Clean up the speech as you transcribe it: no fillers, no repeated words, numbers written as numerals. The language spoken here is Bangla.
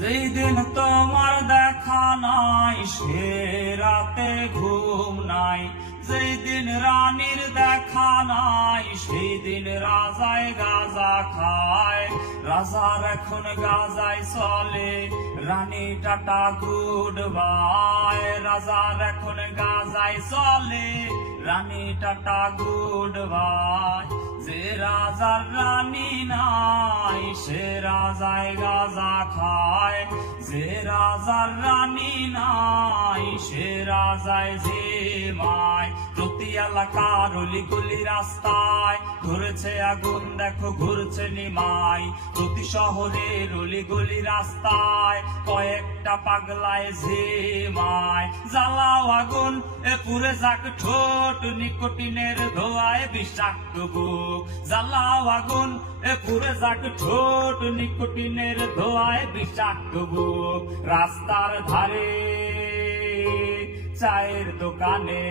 যেই দিন তোমার দেখা নাই সে রাতে ঘুম নাই, যেই দিন রানীর দেখা নাই সেই দিন রাজায় গাঁজা খায়। রাজার এখন গাঁজায় চলে, রানী টাটা গুড বাই। রাজার এখন গাঁজায় চলে, রানী টাটা গুড বাই। যে রাজার রানী নাই সে রাজায় গাঁজা খায়, যে রাজার রানী নাই সে রাজায় জিমায়। প্রতি এলাকার অলি গলি রাস্তায় ধরেছে আগুন, দেখো ঘুরছে নিমাই। প্রতি শহরের অলি গলি রাস্তায় কয়েকটা পাগলায় ঝিমায়। জ্বালাও আগুন এ পুরে যাক ঠোঁট, নিকোটিনের ধোঁয়ায় বিষাক্ত বুক। জ্বালাও আগুন এ পুরে যাক ঠোঁট, নিকোটিনের ধোঁয়ায় বিষাক্ত বুক। রাস্তার ধারে চায়ের দোকানে